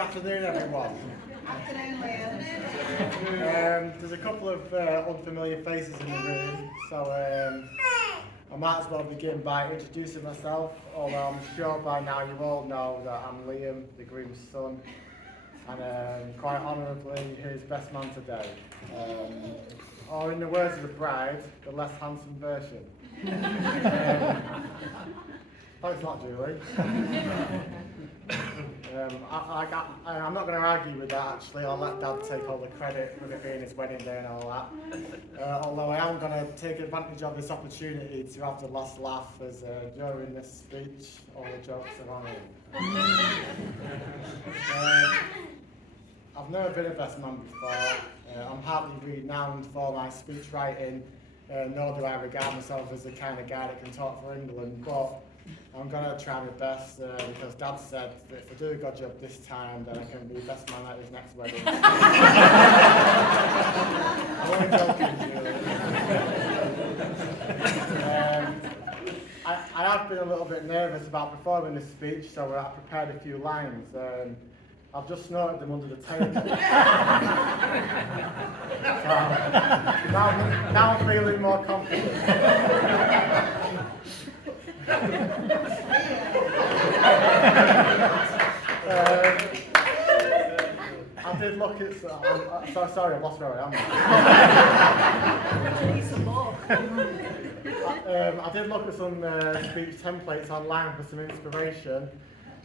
afternoon, everyone. Afternoon, Liam. There's a couple of unfamiliar faces in the room, so I might as well begin by introducing myself, although I'm sure by now you all know that I'm Liam, the groom's son, and quite honourably his best man today. Or in the words of the bride, the less handsome version. Thanks a lot, Julie. I'm not going to argue with that, actually. I'll let Dad take all the credit with it being his wedding day and all that. Although I am going to take advantage of this opportunity to have the last laugh as during this speech, all the jokes are on him. I've never been a best man before. I'm hardly renowned for my speech writing, nor do I regard myself as the kind of guy that can talk for England, but I'm going to try my best because Dad said that if I do a good job this time, then I can be best man at his next wedding. I'm only joking, Julie. I have been a little bit nervous about performing this speech, so I prepared a few lines. I've just snorted them under the table. So, now I'm feeling more confident. I did look at sorry, I've lost where I am. I did look at some speech templates online for some inspiration.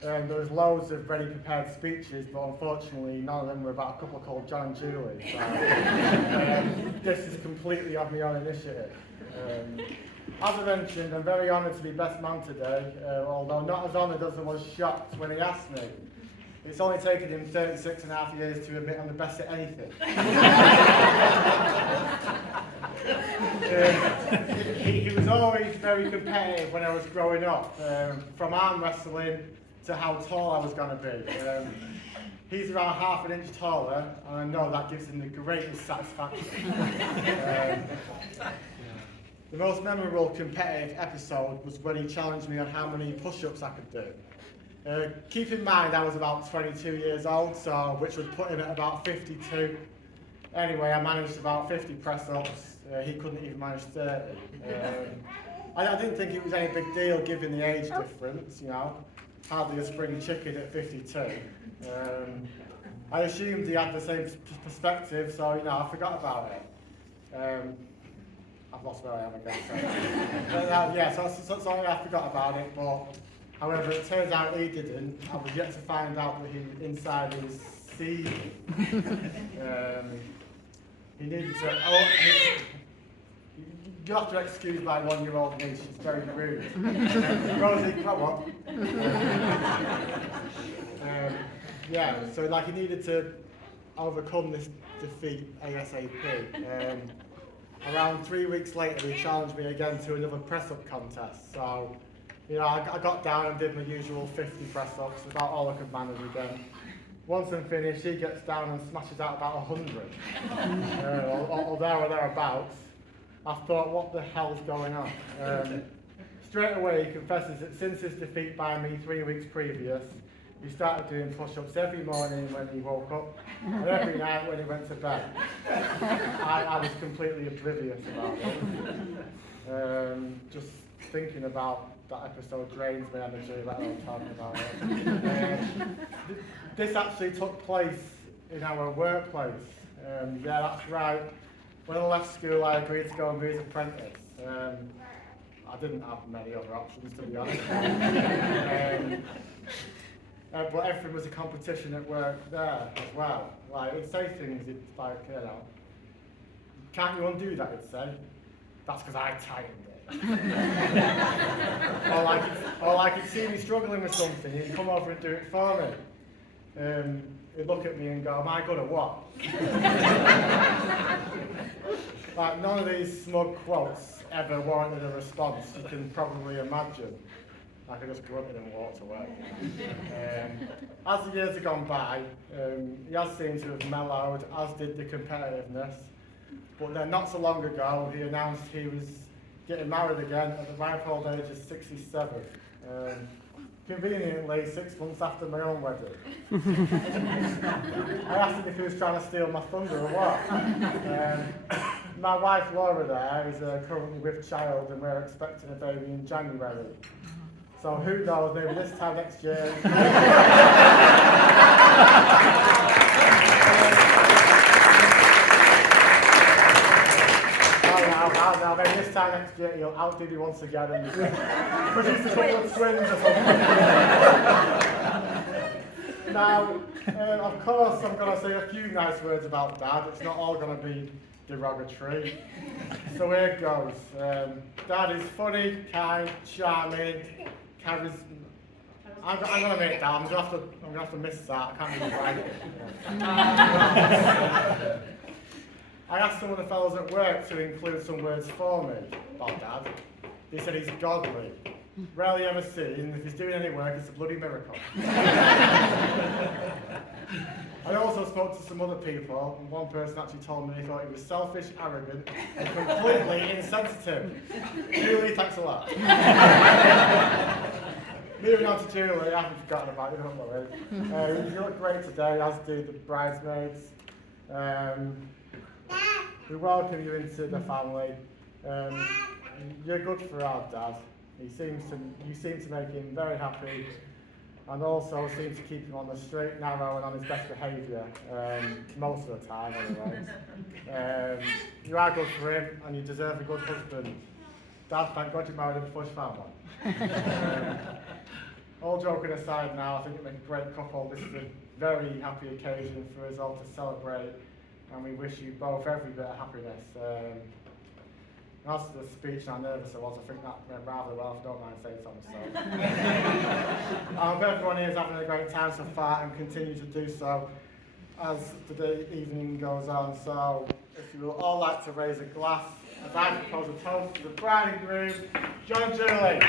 There was loads of ready prepared speeches, but unfortunately none of them were about a couple called John and Julie. So this is completely of my own initiative. As I mentioned, I'm very honoured to be best man today, although not as honoured as I was shocked when he asked me. It's only taken him 36 and a half years to admit I'm the best at anything. He was always very competitive when I was growing up, from arm wrestling to how tall I was going to be. He's around half an inch taller, and I know that gives him the greatest satisfaction. The most memorable competitive episode was when he challenged me on how many push-ups I could do. Keep in mind I was about 22 years old, so which would put him at about 52. Anyway, I managed about 50 press-ups. He couldn't even manage 30. I didn't think it was any big deal given the age difference, you know. Hardly a spring chicken at 52. I assumed he had the same perspective, so you know I forgot about it. I've lost where I am again. So sorry I forgot about it, but however it turns out he didn't. I was yet to find out that he inside his seething. He needed to. You have to excuse my 1-year-old niece. She's very rude. Rosie, come on. So like he needed to overcome this defeat ASAP. Around 3 weeks later, he challenged me again to another press-up contest. So, you know, I got down and did my usual 50 press-ups, about all I could manage again. Once I'm finished, he gets down and smashes out about 100, or there or thereabouts. I thought, what the hell's going on? Straight away, he confesses that since his defeat by me 3 weeks previous, he started doing push-ups every morning when he woke up, and every night when he went to bed. I was completely oblivious about it. Just thinking about that episode drains my energy, let alone talking about it. This actually took place in our workplace. Yeah, that's right. When I left school, I agreed to go and be his apprentice. I didn't have many other options, to be honest. But everything was a competition at work there as well. Like, it'd say things, it's like, you know, can't you undo that, it'd say? That's because I tightened it. or like he'd see me struggling with something, he'd come over and do it for me. He'd look at me and go, am I good at what? Like, none of these smug quotes ever warranted a response, you can probably imagine. I just grunted and walked away. As the years have gone by, he has seemed to have mellowed, as did the competitiveness. But then not so long ago, he announced he was getting married again at the ripe old age of 67. conveniently 6 months after my own wedding. I asked him if he was trying to steal my thunder or what. My wife Laura there is currently with child and we're expecting a baby in January. So who knows, maybe this time next year. Now, maybe this time next year he'll outdo me once again and produce a couple of twins or something. Now, of course, I'm going to say a few nice words about Dad. It's not all going to be derogatory. So here it goes. Dad is funny, kind, charming, charismatic. I'm going to make that. I'm going to have to miss that. I can't really write it. I asked some of the fellows at work to include some words for me about Dad. They said he's godly, rarely ever seen. If he's doing any work, it's a bloody miracle. I also spoke to some other people, and one person actually told me he thought he was selfish, arrogant, and completely insensitive. Julie, thanks a lot. Moving on to Julie, I haven't forgotten about you, don't worry. You look great today, as do the bridesmaids. We welcome you into the family. You're good for our Dad. You seem to make him very happy, and also seem to keep him on the straight and narrow and on his best behaviour, most of the time anyway. You are good for him, and you deserve a good husband. Dad, thank God you married him before you found one. All joking aside now, I think it makes a great couple. This is a very happy occasion for us all to celebrate, and we wish you both every bit of happiness. As to the speech and how nervous I was, I think that went rather well, if you don't mind saying something. So. I hope everyone here is having a great time so far and continue to do so as the evening goes on. So if you would all like to raise a glass, as I propose a toast to the bride and groom, John and Julie.